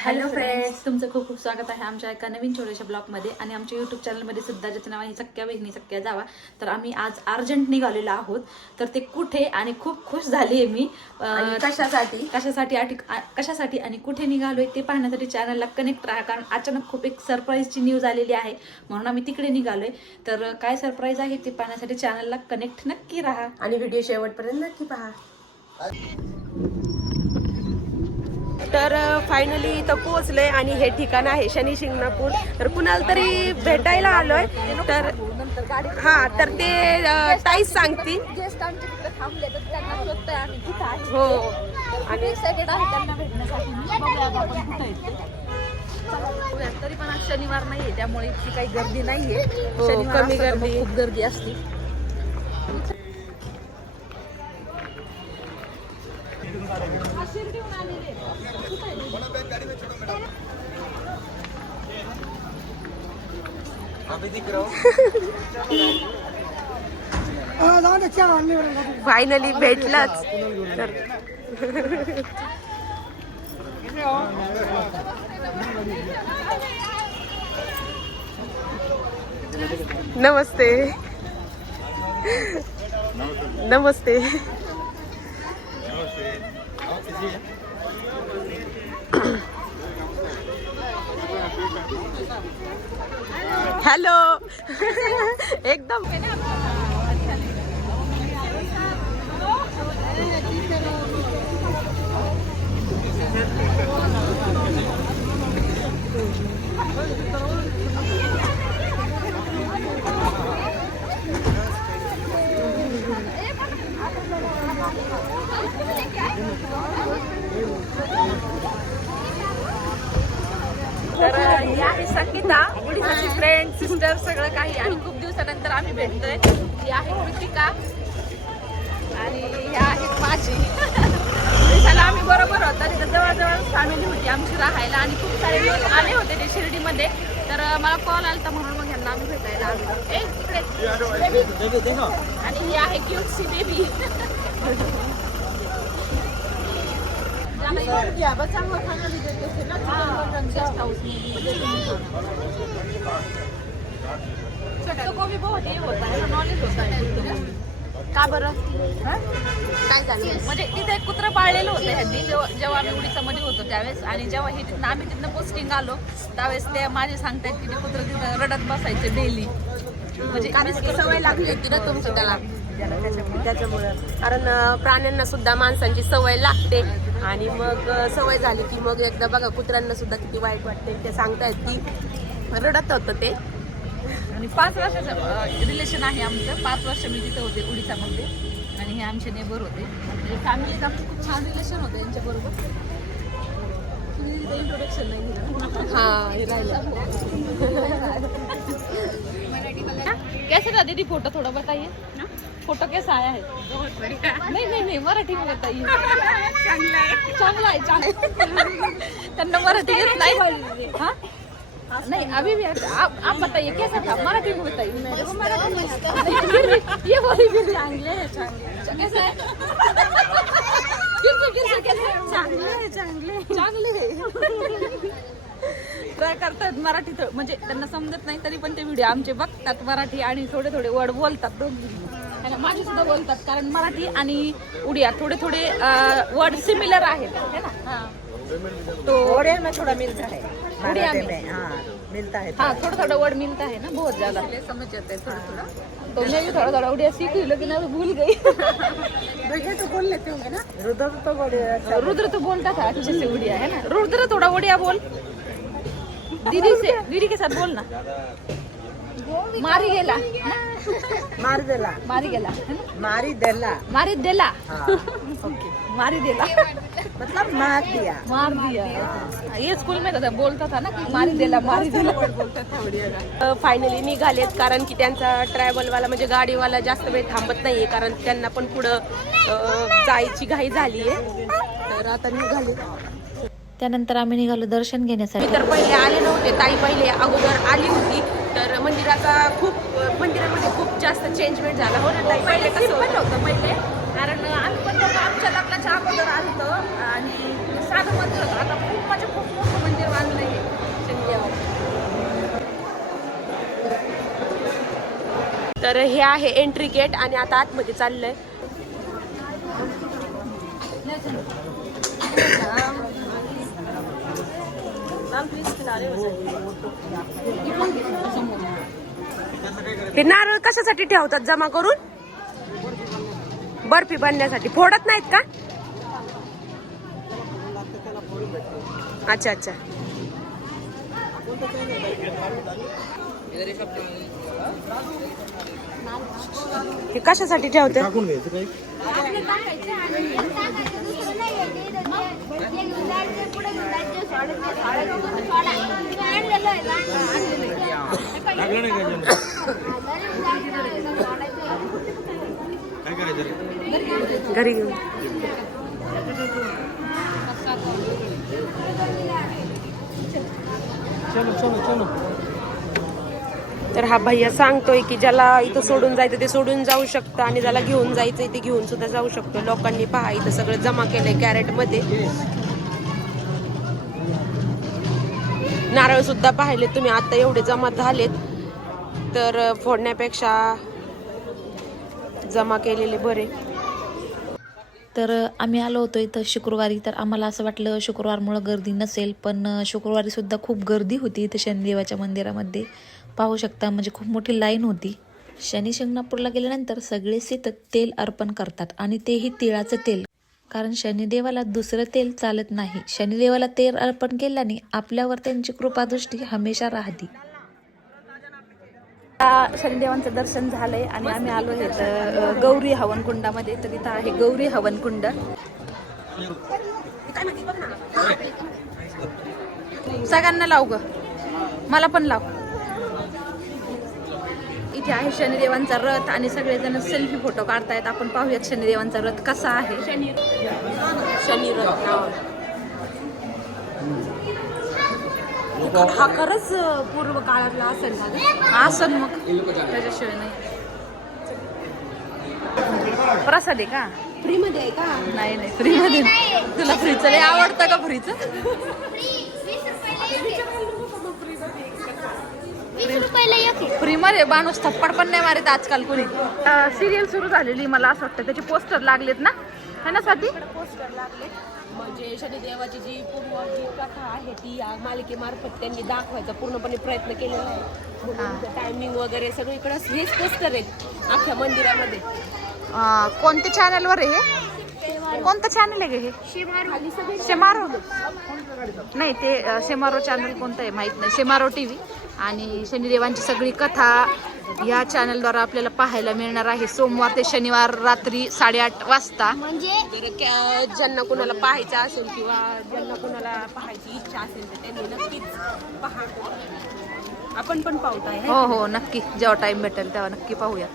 Hello friends तुमचं खूप खूप स्वागत आहे आमच्या एका नवीन छोट्याशा ब्लॉगमध्ये आणि आमच्या यूट्यूब चॅनलमध्ये सुद्धा ज्याचं नाव आहे सख्या बहिणी सख्या जावा. तर आम्ही आज अर्जंट निघालेलो आहोत. तर ते कुठे आणि खूप खुश झाली आहे मी. कशासाठी? कशासाठी कशासाठी आणि कुठे निघालोय ते पाहण्यासाठी चॅनलला कनेक्ट राहा. कारण अचानक खूप एक सरप्राईजची न्यूज आलेली आहे. म्हणून आम्ही तिकडे निघालोय. तर काय सरप्राईज आहे ते पाहण्यासाठी चॅनलला कनेक्ट नक्की राहा. आणि व्हिडिओ शेवटपर्यंत नक्की पहा. तर फायनली इथं पोहोचलोय आणि हे ठिकाण आहे शनी शिंगणापूर. तर कुणाला तरी भेटायला आलोय. तर हा तर ते ताईच आहे. हो. आणि. तरी पण आज शनिवार नाहीये त्यामुळे इतकी काही गर्दी नाहीये. हो, शनिवार कमी गर्दी. खूप गर्दी असते. फायनली भेटलाच. तर नमस्ते. नमस्ते. हॅलो एकदम तर ही आहे संगीता उडीसाची फ्रेंड सिस्टर सगळं काही. आणि खूप दिवसानंतर आम्ही भेटतोय. ही आहे कृतिका. आणि ह्या आहेत माझी. उडीसाला आम्ही बरोबर होतो. तिथं जवळजवळ फॅमिली होती आमची राहायला. आणि खूप सारे लोक आले होते ते शिर्डीमध्ये. तर मला कॉल आलता म्हणून मग ह्यांना आम्ही भेटायला आलो. ए इकडे. आणि ही आहे क्यूटची बेबी गोबी बहुत हे होता है नॉलेज होता है। का बरं? काय झालं? म्हणजे तिथे एक कुत्रं पाळलेलं होतं ह्यांनी जेव्हा जेव्हा आम्ही उडीसामध्ये होतो त्यावेळेस. आणि जेव्हा हे तिथनं आम्ही तिथनं पोस्टिंग आलो त्यावेळेस ते माझे सांगतायत की ते कुत्रं तिथं रडत बसायचे डेली. म्हणजे सवय लागली होती ना तुमची त्याला. त्याच्यामुळे. कारण प्राण्यांना सुद्धा माणसांची सवय लागते. आणि मग सवय झाली की मग एकदा बघा कुत्र्यांना सुद्धा किती वाईट वाटते. ते सांगतायत की रडत होतं ते. आणि पाच वर्षाचं रिलेशन आहे आमचं. पाच वर्ष मी तिथे होते उडीसामध्ये. आणि हे आमचे नेबर होते. म्हणजे फॅमिलीत आमचं खूप छान रिलेशन होतं यांच्याबरोबर तुम्ही तिथे इंट्रोडक्शन नाही दिलं. हा राहिलं. कैसे था दीदी फोटो थोड़ा बताइए? फोटो कैसा आया है नहीं नहीं नहीं मराठी में बताइए. चांगला आहे. चांगला त्यांना मराठी येत नाही हाँ? नहीं अभी भी आप आप बताइए कैसा था? मराठी में बताइए। मेरे को मराठी नहीं आता नहीं, फिर भी ये बोली फिर भी चांगले। चांगले कैसा? है फिर से फिर से कैसे? चांगले चांगले चांगले ट्राय करतात मराठी थो- म्हणजे त्यांना समजत नाही तरी पण ते व्हिडिओ आमचे बघतात मराठी आणि थोडे थोडे वर्ड बोलतात दोघी आणि माझे सुद्धा बोलतात कारण मराठी आणि उडिया थोडे थोडे वर्ड सिमिलर आहेत है ना? तो उड़िया में थोड़ा मिलता है। उड़िया मराठी में में हाँ मिलता है हाँ थोड़ा थोड़ा वर्ड मिलता है ना बहुत ज्यादा समझ जाता है थोड़ा थोड़ा. तो मैं भी थोड़ा थोड़ा उड़िया सीख लेकिन भूल गई. भैया तो बोल लेते होंगे ना? रुद्र तो रुद्र तो बोलता था अच्छे से उड़िया है ना. रुद्र थोड़ा उड़िया बोल. दीदी से दीदी के साथ बोलना मारी गेला मार देला मारी गेला मारी देला मारी दिला मारी दिला मतलब मार दिया मार दिया ये स्कूल में था बोलता था ना कि मारी दिला मारी दिला बोलता फायनली निघालेत कारण की त्यांचा ट्रॅव्हलवाला म्हणजे गाडीवाला जास्त वेळ थांबत नाहीये कारण त्यांना पण पुढं जायची घाई झाली आहे तर आता निघाले. त्यानंतर आम्ही निघालो दर्शन घेण्यासाठी. मी तर पहिले आले नव्हते ताई पहिले अगोदर आली होती. मंदिराचा खूप मंदिरामध्ये खूप जास्त चेंजमेंट झाला. हो ना पहिले कसं पण होतं? पहिले. कारण आम्ही पण लोक आमच्या लग्नाच्या अगोदर आलो आणि साधं मंदिर होतं. आता खूप माझे खूप मोठं मंदिर बांधलं आहे तर हे आहे एंट्री गेट आणि आता आतमध्ये चाललं आहे प्लीज हे नारळ कशासाठी ठेवतात? जमा करून? बर्फी बनण्यासाठी. फोडत नाहीत का? अच्छा अच्छा. हे कशासाठी ठेवते? घरी घेऊन. तर हा भैया सांगतोय की ज्याला इथं सोडून जायचं ते सोडून जाऊ शकतं आणि ज्याला घेऊन जायचं ते घेऊन सुद्धा जाऊ शकतो. लोकांनी पहा इथं सगळं जमा केलंय कॅरेट नारळसुद्धा नारळ सुद्धा पाहिले. तुम्ही आता एवढे जमा झालेत. तर फोडण्यापेक्षा जमा केलेले बरे. तर आम्ही आलो होतो इथं शुक्रवारी. तर आम्हाला असं वाटलं शुक्रवारमुळं गर्दी नसेल पण शुक्रवारी सुद्धा खूप गर्दी होती इथं शनिदेवाच्या मंदिरामध्ये. पाहू शकता म्हणजे खूप मोठी लाईन होती. शनी शिंगणापूरला गेल्यानंतर सगळेच इथं तेल अर्पण करतात आणि तेही तिळाचं तेल. कारण शनिदेवाला दुसरं तेल चालत नाही. शनिदेवाला तेल अर्पण केल्याने आपल्यावर त्यांची कृपादृष्टी हमेशा राहते. शनिदेवांचं दर्शन झालंय आणि आम्ही आलो आहे तर गौरी हवनकुंडामध्ये. तर इथं आहे गौरी हवनकुंड. सगळ्यांना लाव ग. मला पण लाव. इथे आहे शनिदेवांचा रथ आणि सगळेजण सेल्फी फोटो काढतायत. आपण पाहूयात शनिदेवांचा रथ कसा आहे. शनी हा. खरंच पूर्व काळातला असेल ना ग? असं मग? त्याच्याशिवाय नाही. प्रसाद आहे का? फ्री मध्ये आहे का? नाही नाही. फ्री मध्ये. नाही. तुला फ्रीचं आवडतं का फ्रीचं फ्री मध्ये माणूस थप्पड पण नाही मारित आजकाल कोणी. सिरियल सुरू झालेली मला असं वाटतं. त्याचे पोस्टर लागलेत ना? है ना साठी पोस्टर लागले म्हणजे शनिदेवाची जी पूर्व जी कथा आहे ती या मालिकेमार्फत त्यांनी दाखवायचा पूर्णपणे प्रयत्न केलेला आहे. टायमिंग वगैरे सगळीकडे हेच पोस्टर आहेत अख्ख्या मंदिरामध्ये. कोणत्या चॅनलवर आहे हे? कोणतं चॅनल आहे ग हे? शेमारो? नाही ते शेमारो चॅनल कोणतं आहे माहीत नाही. शेमारो टीव्ही आणि शनिदेवांची सगळी कथा या चॅनलद्वारे आपल्याला पाहायला मिळणार आहे. सोमवार ते शनिवार रात्री साडेआठ वाजता. तर क्या- ज्यांना कुणाला पाहायचं असेल किंवा ज्यांना कुणाला पाहायची इच्छा असेल तर त्यांनी नक्कीच पहा. आपण पण पाहताय हो? हो नक्की. जेव्हा टाइम भेटेल तेव्हा नक्की पाहूयात.